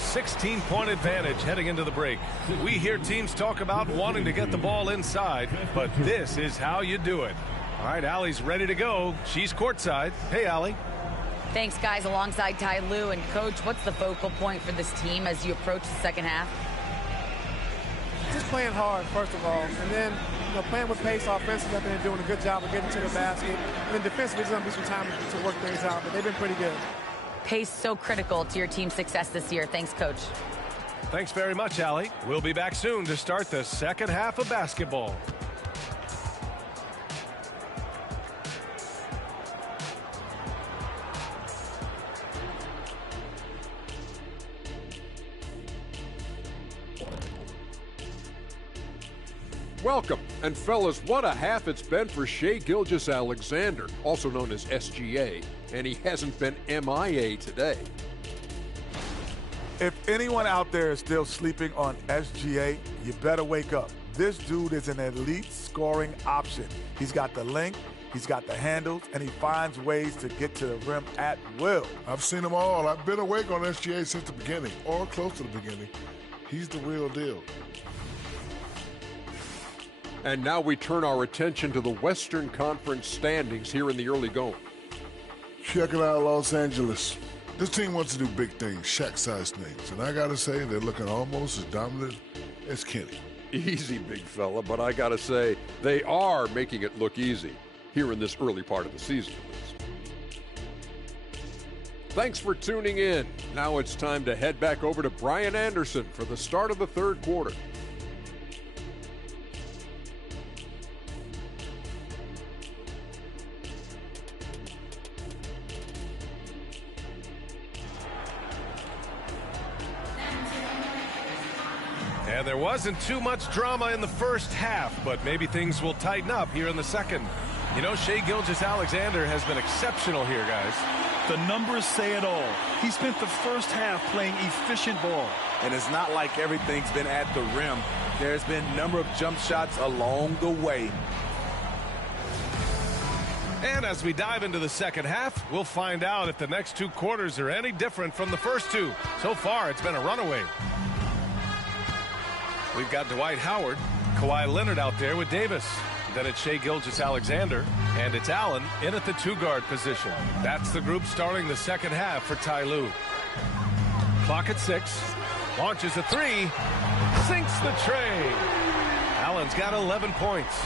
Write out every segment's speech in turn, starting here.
16-point advantage heading into the break. We hear teams talk about wanting to get the ball inside, but this is how you do it. All right, Allie's ready to go. She's courtside. Hey, Allie. Thanks, guys. Alongside Ty Lue. And, Coach, what's the focal point for this team as you approach the second half? Just playing hard, first of all. And then, playing with pace offensively. I think they're doing a good job of getting to the basket. And then defensively, there's going to be some time to work things out. But they've been pretty good. Pace so critical to your team's success this year. Thanks, Coach. Thanks very much, Allie. We'll be back soon to start the second half of basketball. Welcome, and fellas, what a half it's been for Shai Gilgeous-Alexander, also known as SGA, and he hasn't been MIA today. If anyone out there is still sleeping on SGA, you better wake up. This dude is an elite scoring option. He's got the length, he's got the handles, and he finds ways to get to the rim at will. I've seen them all. I've been awake on SGA since the beginning, or close to the beginning. He's the real deal. And now we turn our attention to the Western Conference standings here in the early going. Check it out, Los Angeles. This team wants to do big things, Shaq-sized things. And I got to say, they're looking almost as dominant as Kenny. Easy, big fella, but I got to say, they are making it look easy here in this early part of the season. Thanks for tuning in. Now it's time to head back over to Brian Anderson for the start of the third quarter. And there wasn't too much drama in the first half, but maybe things will tighten up here in the second. Shai Gilgeous-Alexander has been exceptional here, guys. The numbers say it all. He spent the first half playing efficient ball. And it's not like everything's been at the rim. There's been a number of jump shots along the way. And as we dive into the second half, we'll find out if the next two quarters are any different from the first two. So far, it's been a runaway. We've got Dwight Howard, Kawhi Leonard out there with Davis. Then it's Shai Gilgeous-Alexander, and it's Allen in at the two-guard position. That's the group starting the second half for Ty Lue. Clock at 6, launches a three, sinks the tray. Allen's got 11 points.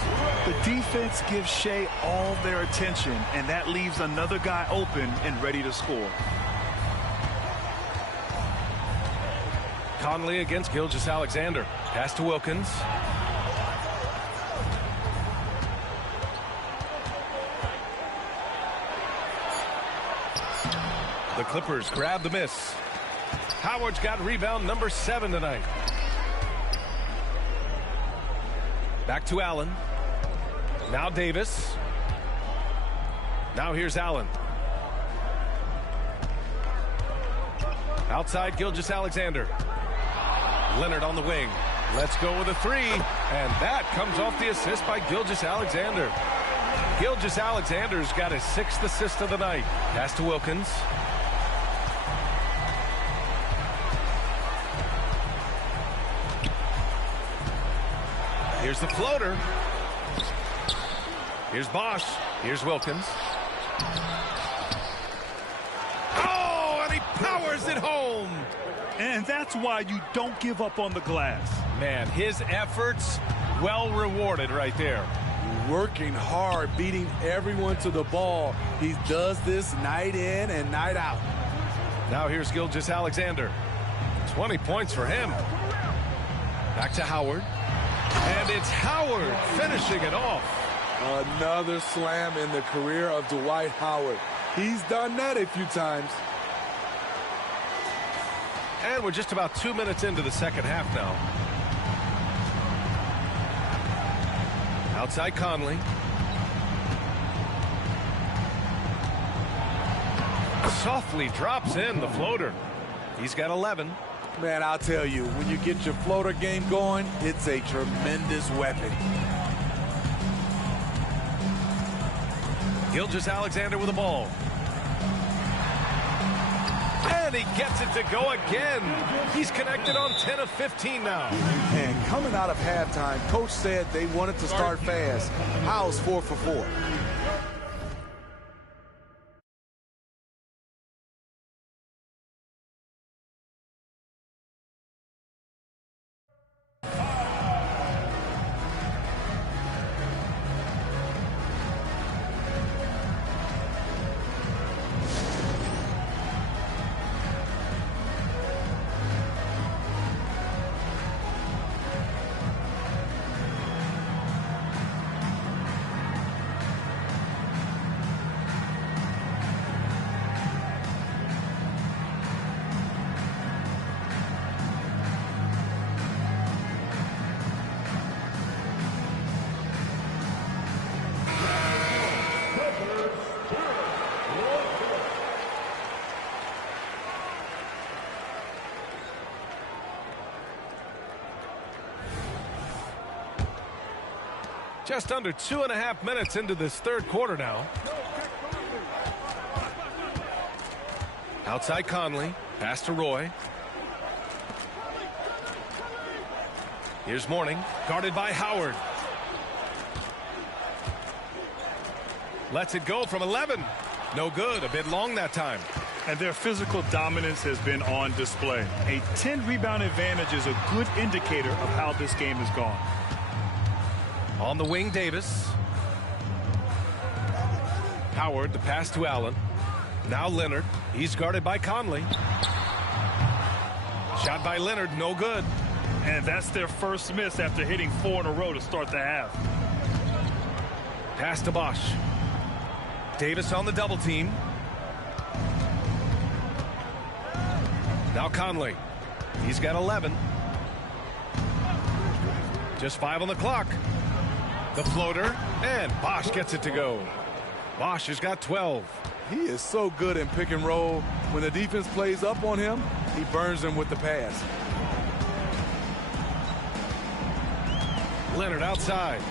The defense gives Shai all their attention, and that leaves another guy open and ready to score. Conley against Gilgeous-Alexander. Pass to Wilkins. The Clippers grab the miss. Howard's got rebound number 7 tonight. Back to Allen. Now Davis. Now here's Allen. Outside Gilgeous-Alexander. Leonard on the wing. Let's go with a three. And that comes off the assist by Gilgeous-Alexander. Gilgeous-Alexander's got his 6th assist of the night. Pass to Wilkins. Here's the floater. Here's Bosch. Here's Wilkins. Oh, and he powers it home. And that's why you don't give up on the glass. Man, his efforts well rewarded right there. Working hard, beating everyone to the ball. He does this night in and night out. Now here's Gilgeous-Alexander. 20 points for him. Back to Howard. And it's Howard finishing it off. Another slam in the career of Dwight Howard. He's done that a few times. And we're just about 2 minutes into the second half now. Outside Conley. Softly drops in the floater. He's got 11. Man, I'll tell you, when you get your floater game going, it's a tremendous weapon. Gilgeous-Alexander with the ball. And he gets it to go again. He's connected on 10 of 15 now. And coming out of halftime, Coach said they wanted to start fast. How's 4 for 4? Just under 2.5 minutes into this third quarter now. Outside Conley, pass to Roy. Here's Mourning, guarded by Howard. Lets it go from 11. No good, a bit long that time. And their physical dominance has been on display. A 10-rebound advantage is a good indicator of how this game has gone. On the wing, Davis. Howard, the pass to Allen. Now Leonard. He's guarded by Conley. Shot by Leonard, no good. And that's their first miss after hitting 4 in a row to start the half. Pass to Bosch. Davis on the double team. Now Conley. He's got 11. Just 5 on the clock. The floater, and Bosch gets it to go. Bosch has got 12. He is so good in pick and roll. When the defense plays up on him, he burns them with the pass. Leonard outside.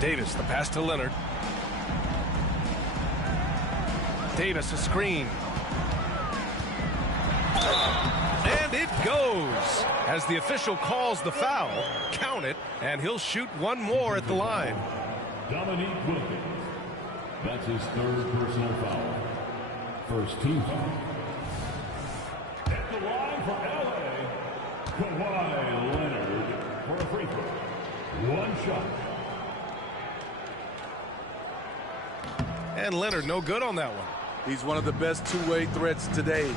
Davis, the pass to Leonard. Davis, a screen. And it goes. As the official calls the foul, count it, and he'll shoot one more at the line. Dominique Wilkins. That's his 3rd personal foul. First team foul. At the line for LA, Kawhi Leonard for a free throw. One shot. And Leonard no good on that one. He's one of the best two-way threats today.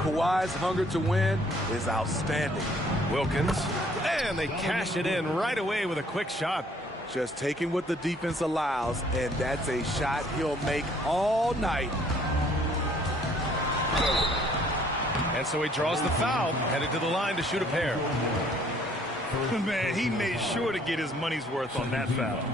Kawhi's hunger to win is outstanding. Wilkins, and they cash it in right away with a quick shot. Just taking what the defense allows, and that's a shot he'll make all night. And so he draws the foul, headed to the line to shoot a pair. Man, he made sure to get his money's worth on that foul.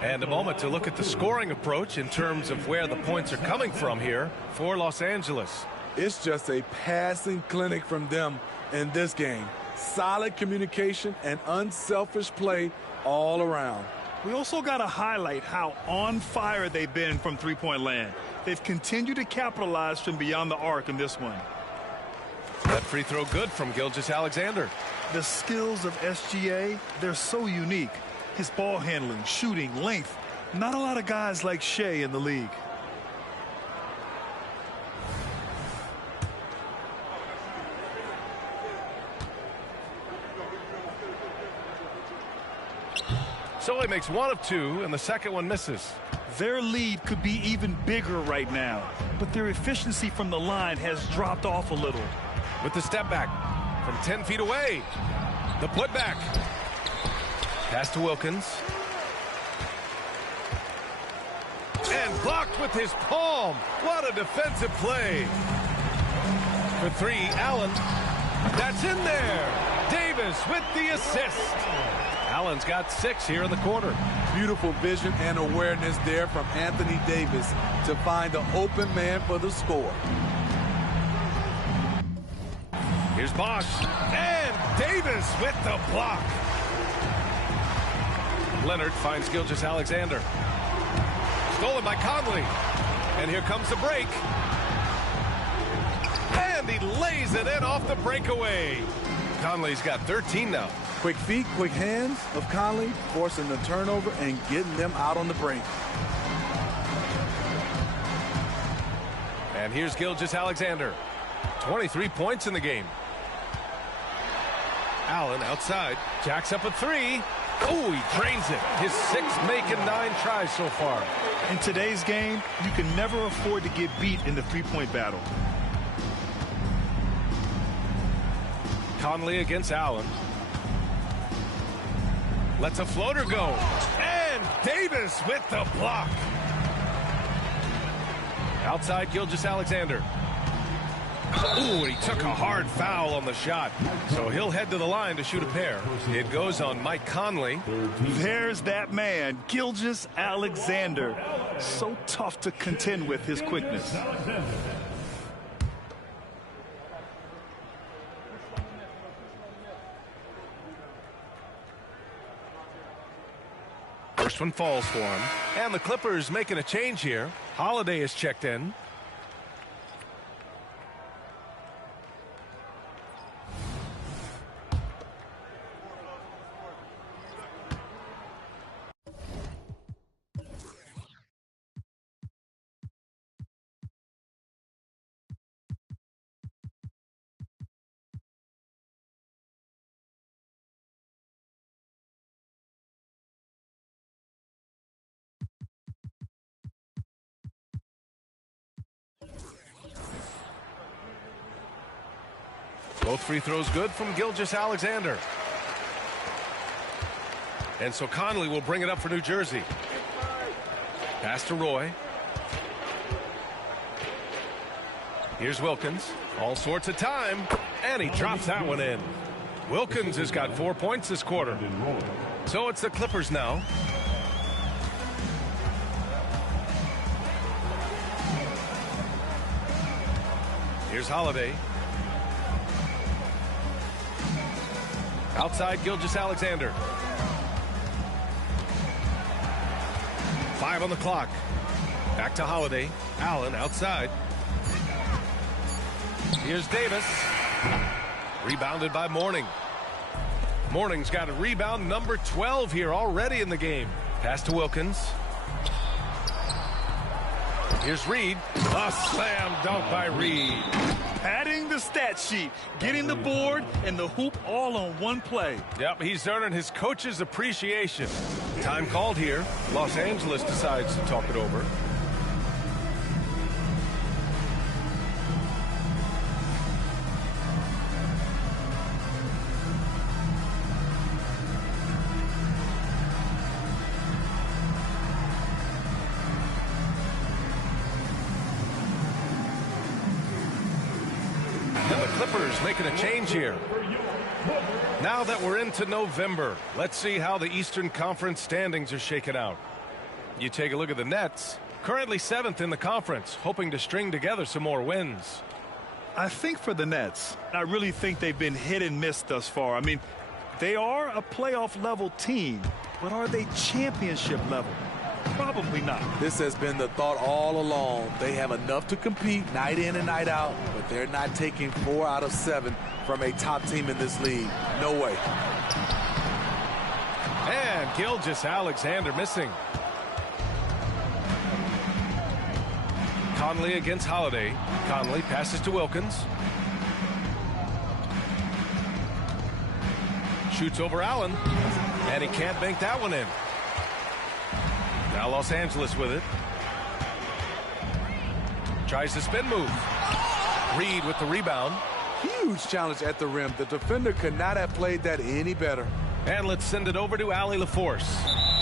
And a moment to look at the scoring approach in terms of where the points are coming from here for Los Angeles. It's just a passing clinic from them in this game. Solid communication and unselfish play all around. We also got to highlight how on fire they've been from three-point land. They've continued to capitalize from beyond the arc in this one. That free throw good from Gilgeous-Alexander. The skills of SGA, they're so unique. His ball handling, shooting, length. Not a lot of guys like Shai in the league. So he makes 1 of 2, and the second one misses. Their lead could be even bigger right now, but their efficiency from the line has dropped off a little. With the step back from 10 feet away. The putback. Pass to Wilkins. And blocked with his palm. What a defensive play. For 3, Allen. That's in there. Davis with the assist. Allen's got 6 here in the quarter. Beautiful vision and awareness there from Anthony Davis to find the open man for the score. Here's Bosch. And Davis with the block. Leonard finds Gilgeous-Alexander. Stolen by Conley. And here comes the break. he lays it in off the breakaway. Conley's got 13 now. Quick feet, quick hands of Conley, forcing the turnover and getting them out on the break. And here's Gilgeous-Alexander. 23 points in the game. Allen outside. Jacks up a three. Oh, he drains it. His 6th making 9 tries so far. In today's game, you can never afford to get beat in the three-point battle. Conley against Allen. Lets a floater go. And Davis with the block. Outside Gilgeous-Alexander. Ooh, and he took a hard foul on the shot. So he'll head to the line to shoot a pair. It goes on Mike Conley. There's that man, Gilgeous-Alexander. So tough to contend with his quickness. First one falls for him. And the Clippers making a change here. Holiday is checked in. Both free throws good from Gilgeous-Alexander. And so Conley will bring it up for New Jersey. Pass to Roy. Here's Wilkins. All sorts of time. And he drops that one in. Wilkins has got 4 points this quarter. So it's the Clippers now. Here's Holiday. Outside Gilgeous-Alexander. 5 on the clock. Back to Holiday. Allen outside. Here's Davis. Rebounded by Mourning. Mourning's got a rebound number 12 here already in the game. Pass to Wilkins. Here's Reed. A slam dunk by Reed. Padding the stat sheet, getting the board and the hoop all on one play. Yep, he's earning his coach's appreciation. Time called here. Los Angeles decides to talk it over. And the Clippers making a change here. Now that we're into November, let's see how the Eastern Conference standings are shaken out. You take a look at the Nets, currently 7th in the conference, hoping to string together some more wins. I think for the Nets, I really think they've been hit and miss thus far. I mean, they are a playoff level team, but are they championship level? Probably not. This has been the thought all along. They have enough to compete night in and night out, but they're not taking 4 out of 7 from a top team in this league. No way. And Gilgeous-Alexander missing. Conley against Holiday. Conley passes to Wilkins. Shoots over Allen. And he can't bank that one in. Now Los Angeles with it. Tries the spin move. Reed with the rebound. Huge challenge at the rim. The defender could not have played that any better. And let's send it over to Allie LaForce.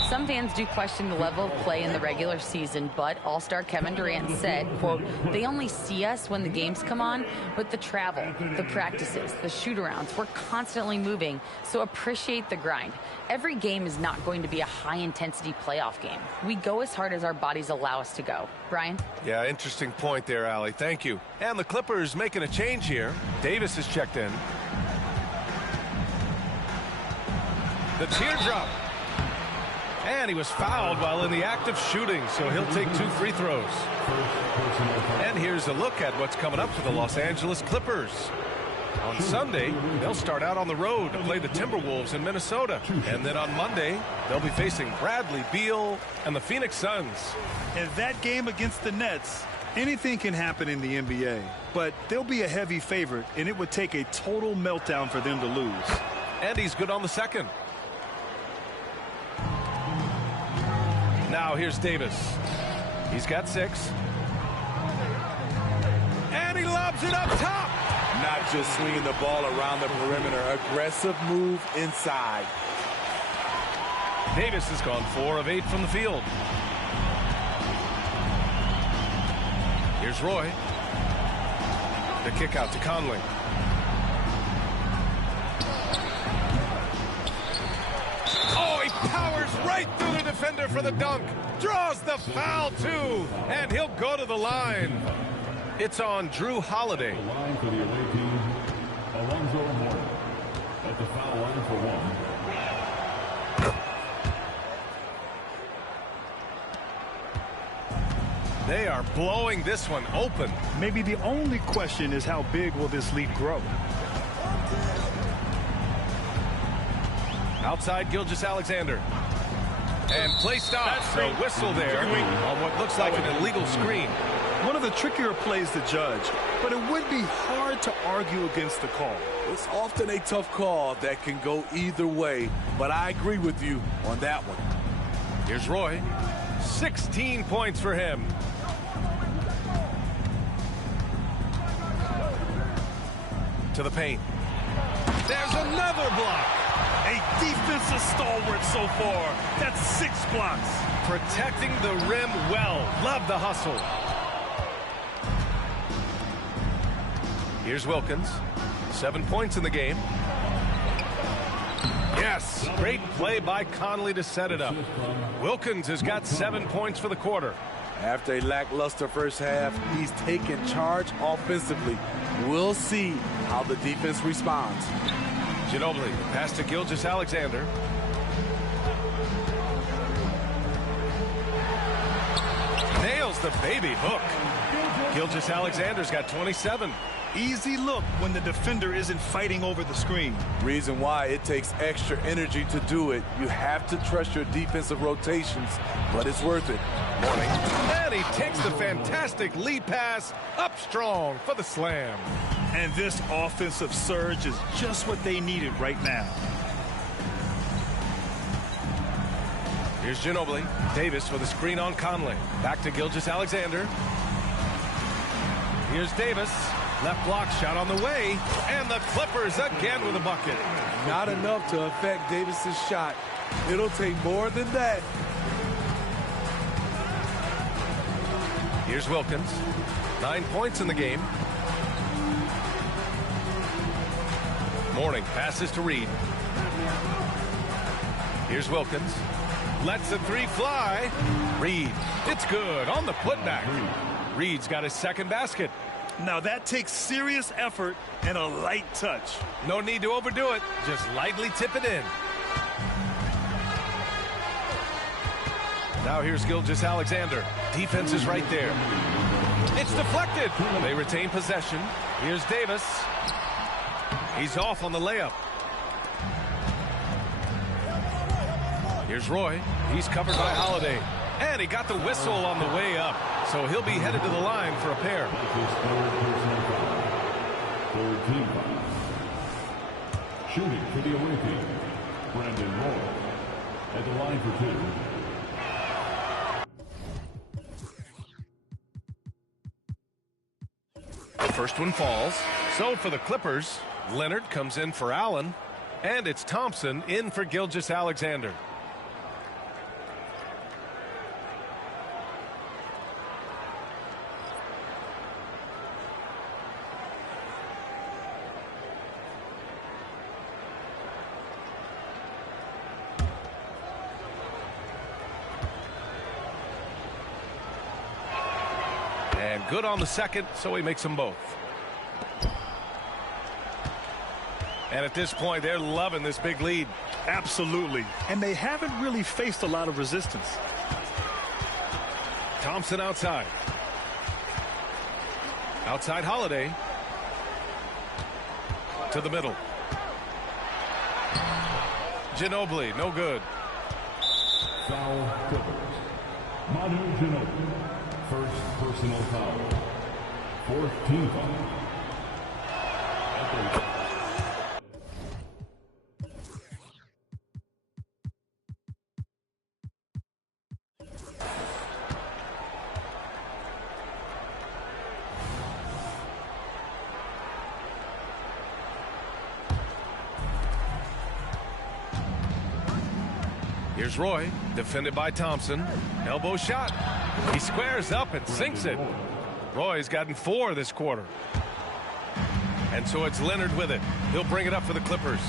Some fans do question the level of play in the regular season, but All-Star Kevin Durant said, quote, they only see us when the games come on, but the travel, the practices, the shoot-arounds, we're constantly moving, so appreciate the grind. Every game is not going to be a high-intensity playoff game. We go as hard as our bodies allow us to go. Brian? Yeah, interesting point there, Allie. Thank you. And the Clippers making a change here. Davis is checked in. The teardrop. And he was fouled while in the act of shooting, so he'll take 2 free throws. And here's a look at what's coming up for the Los Angeles Clippers. On Sunday, they'll start out on the road to play the Timberwolves in Minnesota. And then on Monday, they'll be facing Bradley Beal and the Phoenix Suns. In that game against the Nets, anything can happen in the NBA, but they'll be a heavy favorite, and it would take a total meltdown for them to lose. And he's good on the second. Now here's Davis. He's got 6. And he lobs it up top. Not just swinging the ball around the perimeter. Aggressive move inside. Davis has gone 4 of 8 from the field. Here's Roy. The kick out to Conley. Oh, he powers right through the defender for the dunk. Draws the foul, too. And he'll go to the line. It's on Drew Holiday. The line for the away team, Alonzo Mourning. At the foul line for 1. They are blowing this one open. Maybe the only question is how big will this lead grow? Outside Gilgeous-Alexander. And play stops. A whistle there on what looks like an illegal screen. One of the trickier plays to judge, but it would be hard to argue against the call. It's often a tough call that can go either way, but I agree with you on that one. Here's Roy. 16 points for him. To the paint. There's another block. A defensive stalwart so far. That's 6 blocks. Protecting the rim well. Love the hustle. Here's Wilkins. 7 points in the game. Yes, great play by Conley to set it up. Wilkins has got 7 points for the quarter. After a lackluster first half, he's taken charge offensively. We'll see how the defense responds. Ginobili, pass to Gilgeous-Alexander. Nails the baby hook. Gilgeous-Alexander's got 27. Easy look when the defender isn't fighting over the screen. Reason why it takes extra energy to do it. You have to trust your defensive rotations, but it's worth it. Morning. And he takes the fantastic lead pass up strong for the slam. And this offensive surge is just what they needed right now. Here's Ginobili. Davis for the screen on Conley. Back to Gilgeous-Alexander. Here's Davis. Left block shot on the way. And the Clippers again with a bucket. Not enough to affect Davis's shot. It'll take more than that. Here's Wilkins. 9 points in the game. Mourning passes to Reed. Here's Wilkins. Lets the 3 fly. Reed. It's good on the putback. Reed's got his second basket. Now that takes serious effort and a light touch. No need to overdo it. Just lightly tip it in. Now here's Gilgeous-Alexander. Defense is right there. It's deflected. They retain possession. Here's Davis. He's off on the layup. Here's Roy. He's covered by Holiday. And he got the whistle on the way up. So he'll be headed to the line for a pair. Third team foul. Shooting for the away team, Brandon Roy. At the line for 2. The first one falls. So for the Clippers, Leonard comes in for Allen. And it's Thompson in for Gilgeous-Alexander. And good on the second, so he makes them both. And at this point, they're loving this big lead. Absolutely. And they haven't really faced a lot of resistance. Thompson outside. Outside Holiday. To the middle. Ginobili, no good. Foul Clippers. Manu Ginobili. First personal foul. Fourth team foul. Here's Roy, defended by Thompson. Elbow shot. He squares up and sinks it. Roy's gotten 4 this quarter. And so it's Leonard with it. He'll bring it up for the Clippers.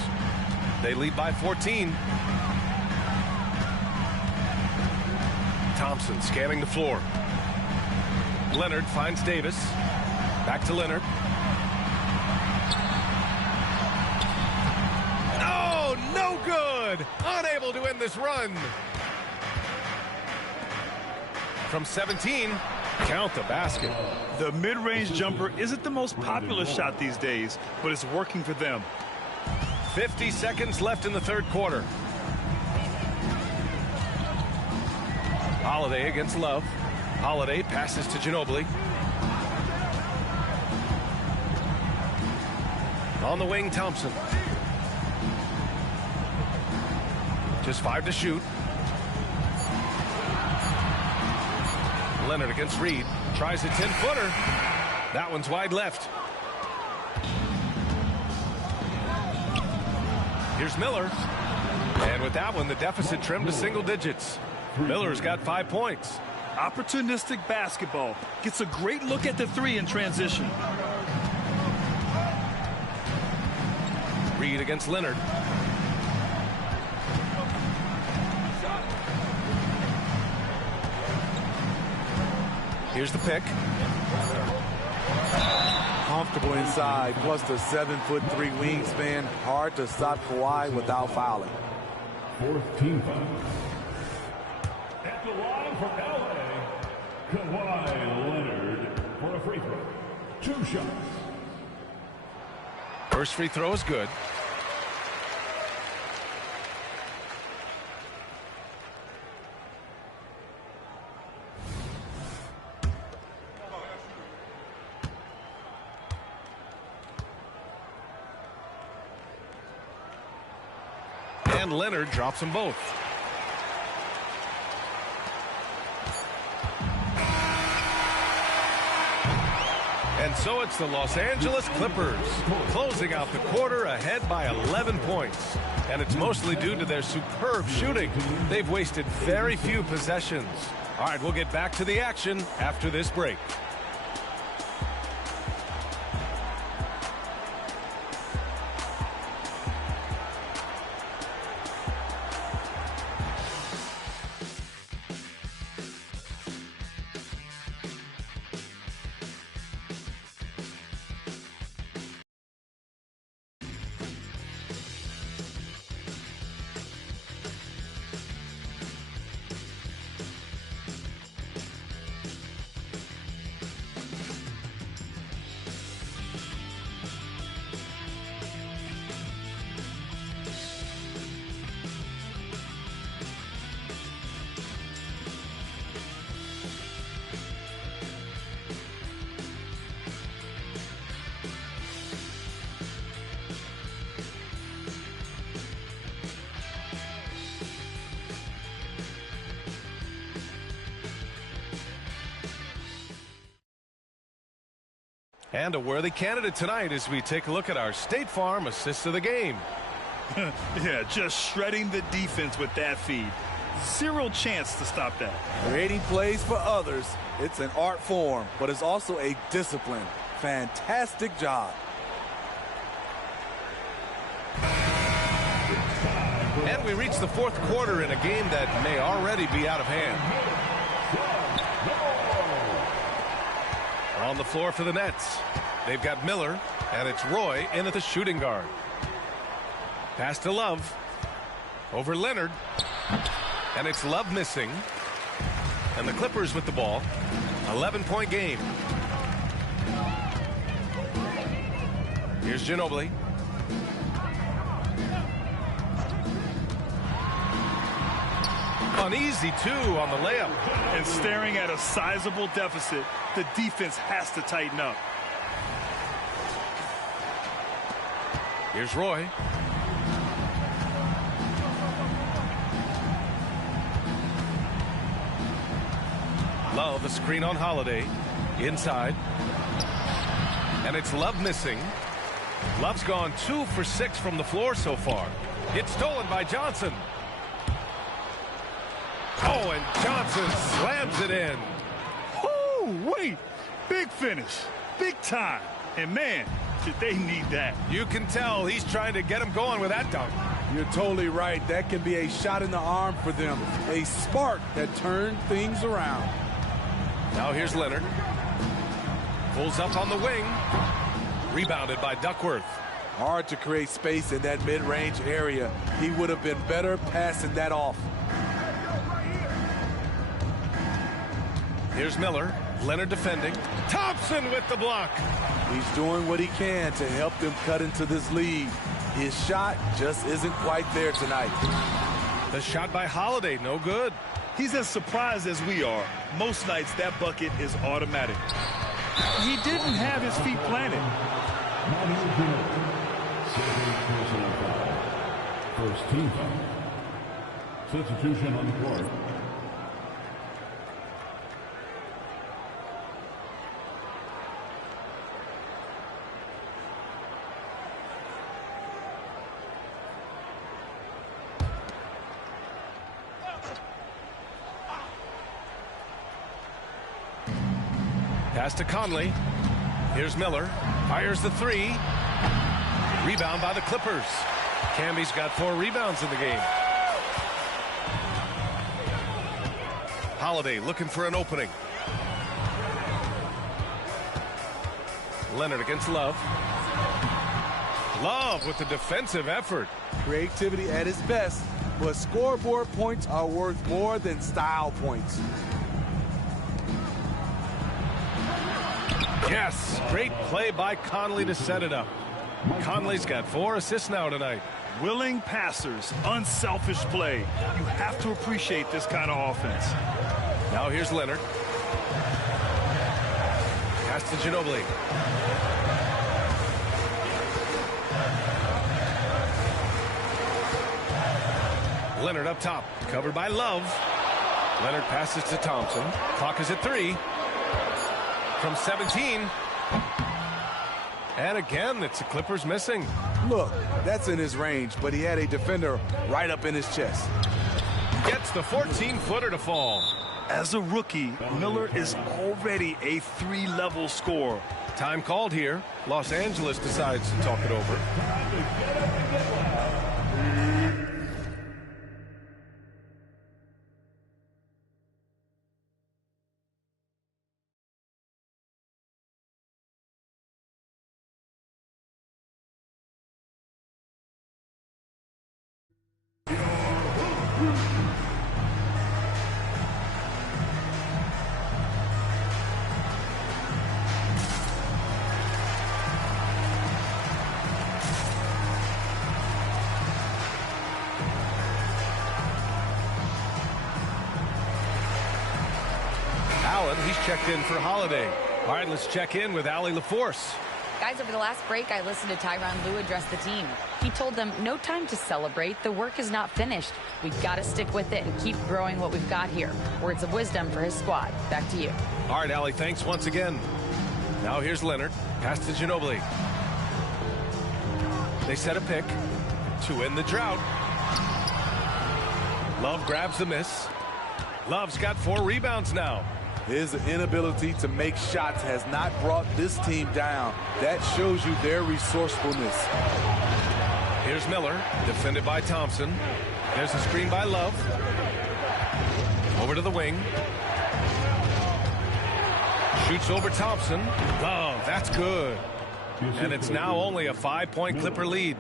They lead by 14. Thompson scanning the floor. Leonard finds Davis. Back to Leonard. Oh, no good. Unable to end this run. From 17, count the basket. The mid-range jumper isn't the most popular shot these days, but it's working for them. 50 seconds left in the third quarter. Holiday against Love. Holiday passes to Ginobili. On the wing, Thompson. Just 5 to shoot. Leonard against Reed. Tries a 10-footer. That one's wide left. Here's Miller. And with that one, the deficit trimmed to single digits. Miller's got 5 points. Opportunistic basketball. Gets a great look at the 3 in transition. Reed against Leonard. Here's the pick. Comfortable inside, plus the 7'3" wingspan. Hard to stop Kawhi without fouling. Fourth team foul. At the line for LA, Kawhi Leonard for a free throw. 2 shots. First free throw is good. And Leonard drops them both. And so it's the Los Angeles Clippers closing out the quarter ahead by 11 points. And it's mostly due to their superb shooting. They've wasted very few possessions. All right, we'll get back to the action after this break. And a worthy candidate tonight as we take a look at our State Farm assist of the game. Yeah, just shredding the defense with that feed. Zero chance to stop that. Creating plays for others, it's an art form, but it's also a discipline. Fantastic job. And we reach the fourth quarter in a game that may already be out of hand. On the floor for the Nets, they've got Miller, and it's Roy in at the shooting guard. Pass to Love. Over Leonard. And it's Love missing. And the Clippers with the ball. 11-point game. Here's Ginobili. Uneasy, too, on the layup. And staring at a sizable deficit, the defense has to tighten up. Here's Roy. Love, a screen on Holiday. Inside. And it's Love missing. Love's gone 2 for 6 from the floor so far. It's stolen by Johnson. Oh, and Johnson slams it in. Oh, wait. Big finish. Big time. And, man, did they need that. You can tell he's trying to get him going with that dunk. You're totally right. That can be a shot in the arm for them. A spark that turned things around. Now here's Leonard. Pulls up on the wing. Rebounded by Duckworth. Hard to create space in that mid-range area. He would have been better passing that off. Here's Miller. Leonard defending. Thompson with the block. He's doing what he can to help them cut into this lead. His shot just isn't quite there tonight. The shot by Holiday, no good. He's as surprised as we are. Most nights that bucket is automatic. He didn't have his feet planted. First team foul. Substitution on the court. Pass to Conley. Here's Miller. Fires the three. Rebound by the Clippers. Camby's got 4 rebounds in the game. Holiday looking for an opening. Leonard against Love. Love with the defensive effort. Creativity at its best, but scoreboard points are worth more than style points. Yes, great play by Conley to set it up. Conley's got 4 assists now tonight. Willing passers, unselfish play. You have to appreciate this kind of offense. Now here's Leonard. Pass to Ginobili. Leonard up top, covered by Love. Leonard passes to Thompson. Clock is at 3. From 17. And again, it's the Clippers missing. Look, that's in his range, but he had a defender right up in his chest. Gets the 14-footer to fall. As a rookie, Miller is already a 3-level scorer. Time called here. Los Angeles decides to talk it over. He's checked in for Holiday. All right, let's check in with Allie LaForce. Guys, over the last break, I listened to Tyronn Lue address the team. He told them, no time to celebrate. The work is not finished. We've got to stick with it and keep growing what we've got here. Words of wisdom for his squad. Back to you. All right, Allie, thanks once again. Now here's Leonard. Pass to Ginobili. They set a pick to end the drought. Love grabs the miss. Love's got 4 rebounds now. His inability to make shots has not brought this team down. That shows you their resourcefulness. Here's Miller, defended by Thompson. There's a screen by Love. Over to the wing. Shoots over Thompson. Love, that's good. And it's now only a 5-point Clipper lead.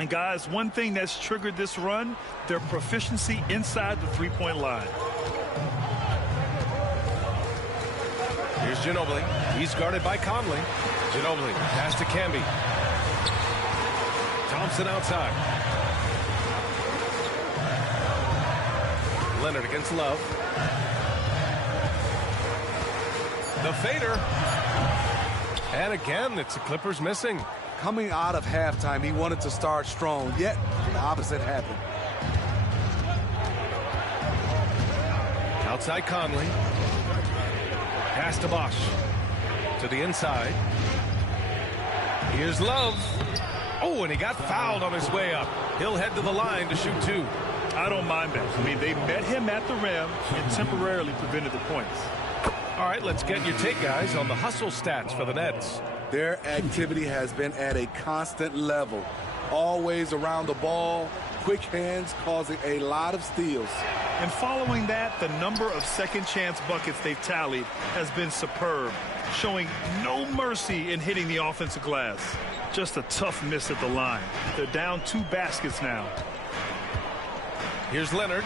And guys, one thing that's triggered this run, their proficiency inside the three-point line. Here's Ginobili. He's guarded by Conley. Ginobili pass to Camby. Thompson outside. Leonard against Love. The fader. And again, it's the Clippers missing. Coming out of halftime, he wanted to start strong, yet the opposite happened. Outside Conley. Pass to Bosch. To the inside. Here's Love. Oh, and he got fouled on his way up. He'll head to the line to shoot two. I don't mind that. I mean, they met him at the rim and temporarily prevented the points. All right, let's get your take, guys, on the hustle stats for the Nets. Their activity has been at a constant level. Always around the ball, quick hands causing a lot of steals. And following that, the number of second chance buckets they've tallied has been superb, showing no mercy in hitting the offensive glass. Just a tough miss at the line. They're down 2 baskets now. Here's Leonard.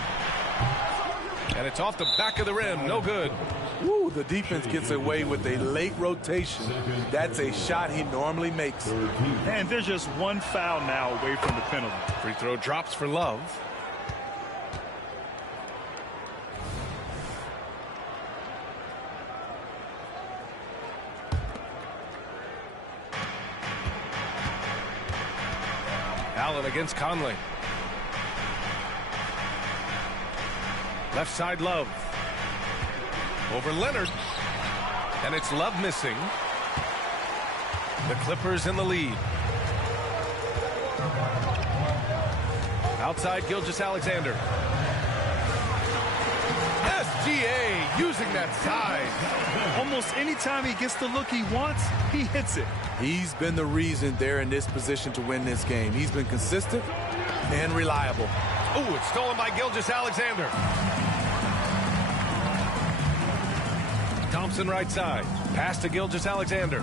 And it's off the back of the rim. No good. Woo, the defense gets away with a late rotation. That's a shot he normally makes. And there's just 1 foul now away from the penalty. Free throw drops for Love. Allen against Conley. Left side Love. Over Leonard. And it's Love missing. The Clippers in the lead. Outside Gilgeous-Alexander. SGA using that size. Almost any time he gets the look he wants, he hits it. He's been the reason they're in this position to win this game. He's been consistent and reliable. Oh, it's stolen by Gilgeous-Alexander. Thompson right side. Pass to Gilgeous-Alexander.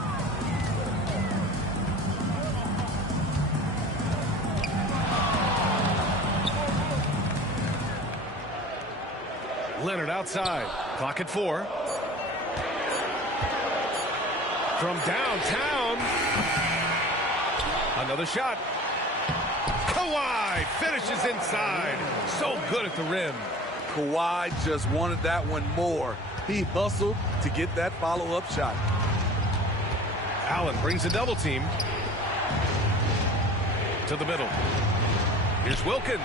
Leonard outside. Clock at 4. From downtown. Another shot. Kawhi finishes inside. So good at the rim. Kawhi just wanted that one more. He hustled to get that follow-up shot. Allen brings a double team to the middle. Here's Wilkins.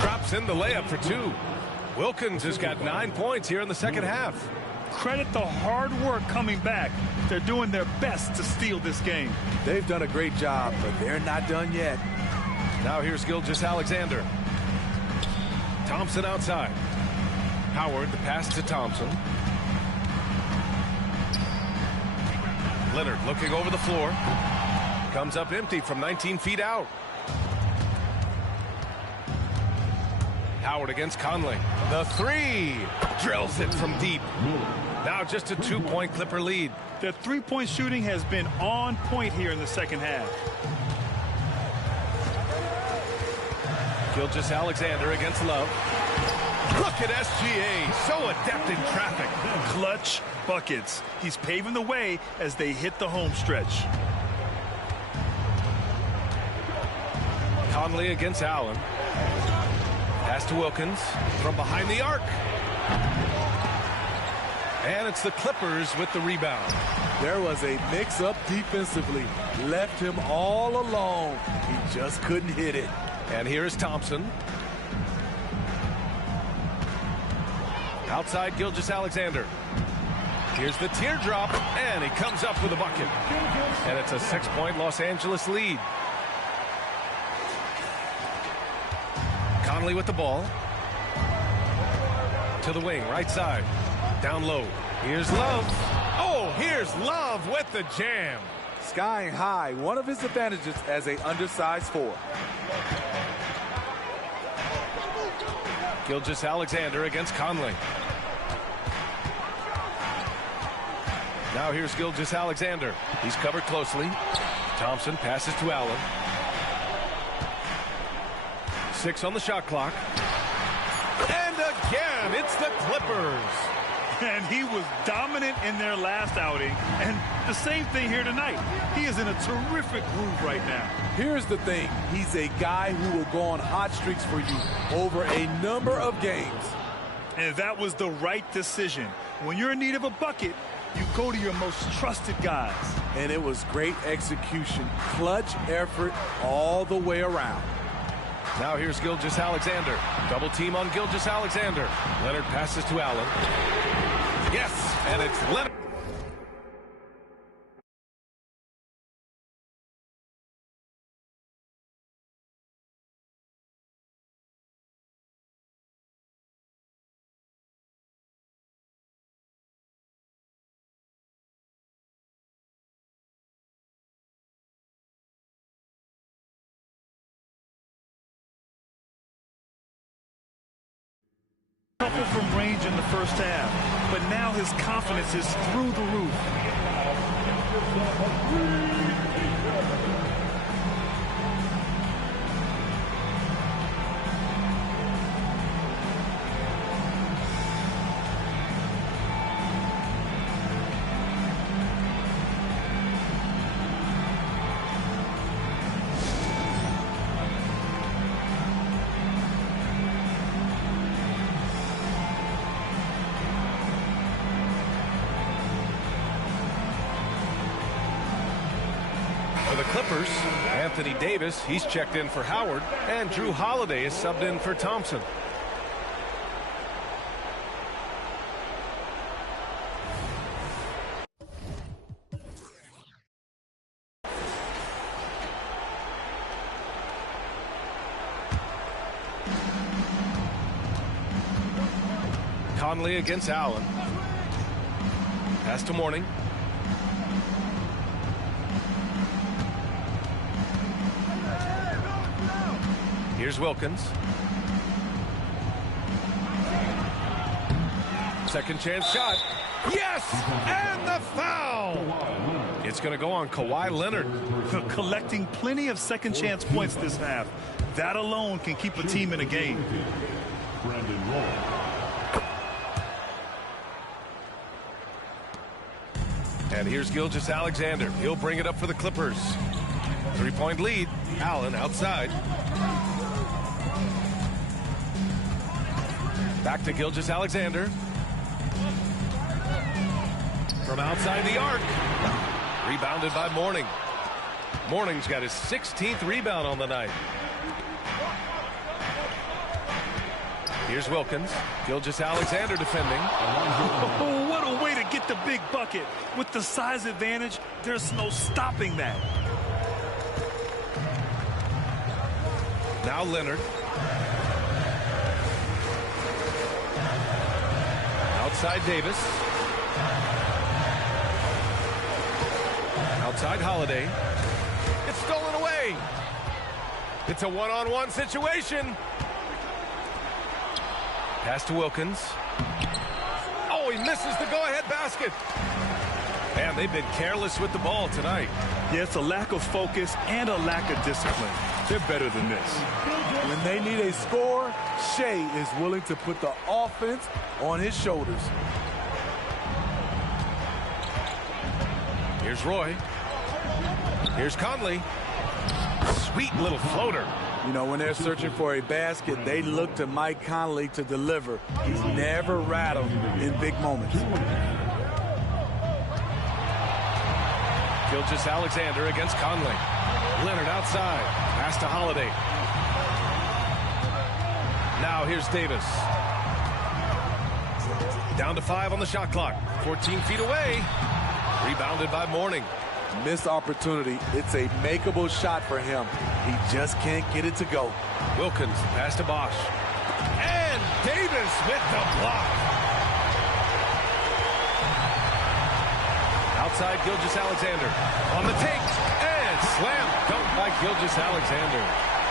Drops in the layup for 2. Wilkins has got 9 points here in the second half. Credit the hard work coming back. They're doing their best to steal this game. They've done a great job, but they're not done yet. Now here's Gilgeous-Alexander. Thompson outside. Howard, the pass to Thompson. Leonard looking over the floor. Comes up empty from 19 feet out. Howard against Conley. The 3. Drills it from deep. Now just a 2-point Clipper lead. Their three-point shooting has been on point here in the second half. Gilgeous-Alexander against Love. Look at SGA, so adept in traffic. Clutch buckets. He's paving the way as they hit the home stretch. Conley against Allen. Pass to Wilkins from behind the arc. And it's the Clippers with the rebound. There was a mix-up defensively. Left him all alone. He just couldn't hit it. And here is Thompson. Outside Gilgeous-Alexander. Here's the teardrop, and he comes up with a bucket. And it's a 6-point Los Angeles lead. Conley with the ball. To the wing, right side. Down low. Here's Love. Oh, here's Love with the jam. Skying high, one of his advantages as an undersized 4. Gilgeous-Alexander against Conley. Now here's Gilgeous-Alexander. He's covered closely. Thompson passes to Allen. 6 on the shot clock. And again, it's the Clippers. And he was dominant in their last outing. And the same thing here tonight. He is in a terrific groove right now. Here's the thing. He's a guy who will go on hot streaks for you over a number of games. And that was the right decision. When you're in need of a bucket, you go to your most trusted guys. And it was great execution. Clutch effort all the way around. Now here's Gilgeous-Alexander. Double team on Gilgeous-Alexander. Leonard passes to Allen. Yes, and it's Leonard. Couple from range in the first half, but now his confidence is through the roof. For the Clippers, Anthony Davis, he's checked in for Howard, and Drew Holiday is subbed in for Thompson. Conley against Allen. Pass to Mourning. Here's Wilkins. Second chance shot. Yes! And the foul! It's going to go on Kawhi Leonard. Collecting plenty of second chance points this half. That alone can keep a team in a game. And here's Gilgeous-Alexander. He'll bring it up for the Clippers. 3-point lead. Allen outside. Back to Gilgeous-Alexander. From outside the arc. Rebounded by Mourning. Mourning's got his 16th rebound on the night. Here's Wilkins. Gilgeous-Alexander defending. Oh, what a way to get the big bucket. With the size advantage, there's no stopping that. Now Leonard. Outside Davis. Outside Holiday. It's stolen away. It's a one-on-one situation. Pass to Wilkins. Oh, he misses the go-ahead basket. Man, they've been careless with the ball tonight. Yeah, it's a lack of focus and a lack of discipline. They're better than this. When they need a score, Shai is willing to put the offense on his shoulders. Here's Roy. Here's Conley. Sweet little floater. You know, when they're searching for a basket, they look to Mike Conley to deliver. He's never rattled in big moments. Gilgeous-Alexander against Conley. Leonard outside. Pass to Holiday. Now here's Davis. Down to 5 on the shot clock. 14 feet away. Rebounded by Mourning. Missed opportunity. It's a makeable shot for him. He just can't get it to go. Wilkins, pass to Bosch. And Davis with the block. Outside Gilgeous-Alexander. On the take. And slam dunk by Gilgeous-Alexander.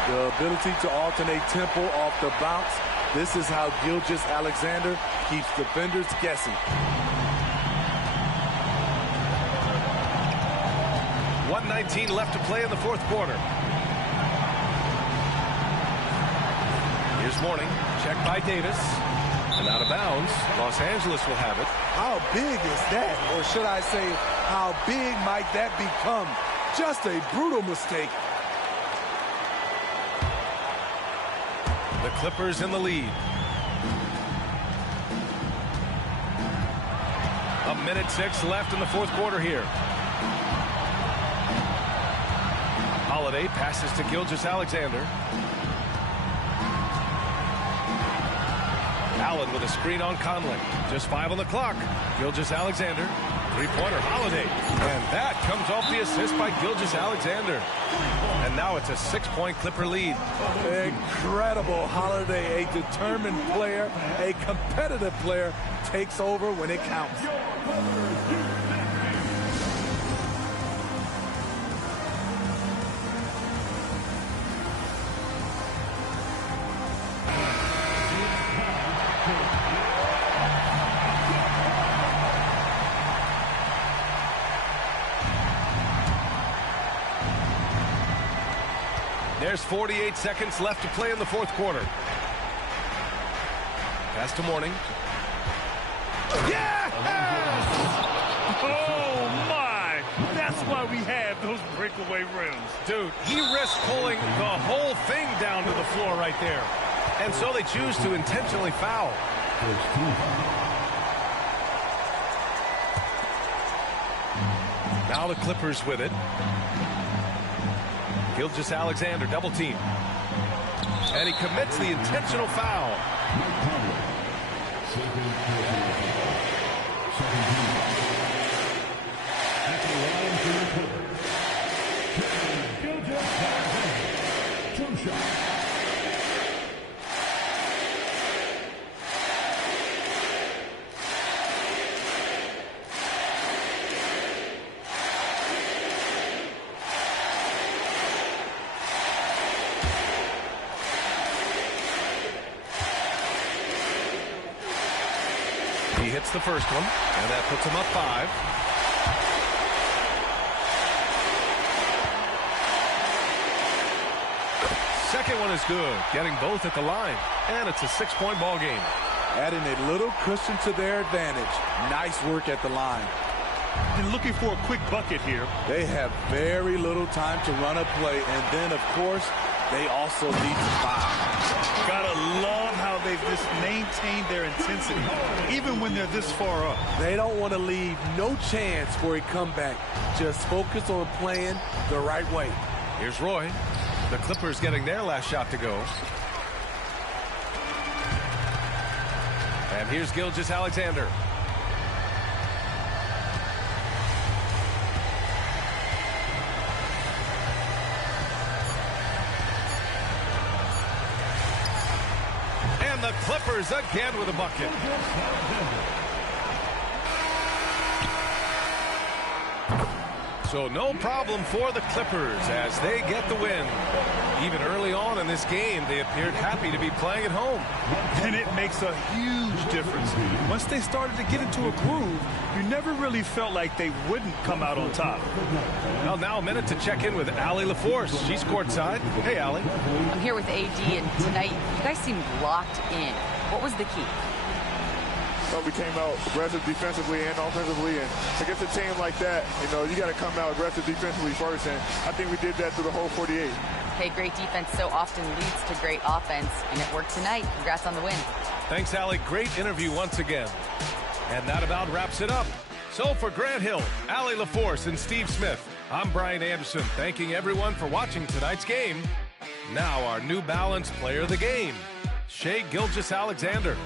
The ability to alternate tempo off the bounce. This is how Gilgeous-Alexander keeps defenders guessing. 1:19 left to play in the fourth quarter. Here's Mourning. Checked by Davis. And out of bounds. Los Angeles will have it. How big is that? Or should I say, how big might that become? Just a brutal mistake. The Clippers in the lead. A minute 6 left in the fourth quarter here. Holiday passes to Gilgeous-Alexander. Allen with a screen on Conley. Just 5 on the clock. Gilgeous-Alexander. Three-pointer, Holiday. And that comes off the assist by Gilgeous-Alexander. And now it's a 6-point Clipper lead. Incredible. Holiday, a determined player, a competitive player, takes over when it counts. There's 48 seconds left to play in the fourth quarter. Pass to Mourning. Yes! Oh, my! That's why we have those breakaway rims. Dude, he risked pulling the whole thing down to the floor right there. And so they choose to intentionally foul. Now the Clippers with it. Gilgeous-Alexander double team. And he commits the intentional foul. He hits the first one, and that puts him up 5. Second one is good, getting both at the line, and it's a 6-point ball game. Adding a little cushion to their advantage. Nice work at the line. Been looking for a quick bucket here. They have very little time to run a play, and then, of course, they also need to foul. Gotta love how they've just maintained their intensity, even when they're this far up. They don't want to leave no chance for a comeback. Just focus on playing the right way. Here's Roy. The Clippers getting their last shot to go. And here's Gilgeous-Alexander. And the Clippers again with a bucket. So no problem for the Clippers as they get the win. Even early on in this game, they appeared happy to be playing at home. And it makes a huge difference. Once they started to get into a groove, you never really felt like they wouldn't come out on top. Well, now a minute to check in with Allie LaForce. She's courtside. Hey, Allie. I'm here with AD, and tonight you guys seemed locked in. What was the key? Well, we came out aggressive defensively and offensively, and against a team like that, you know, you got to come out aggressive defensively first, and I think we did that through the whole 48. Hey, great defense so often leads to great offense, and it worked tonight. Congrats on the win. Thanks, Allie. Great interview once again. And that about wraps it up. So for Grant Hill, Allie LaForce, and Steve Smith, I'm Brian Anderson, thanking everyone for watching tonight's game. Now our New Balance player of the game, Shai Gilgeous-Alexander.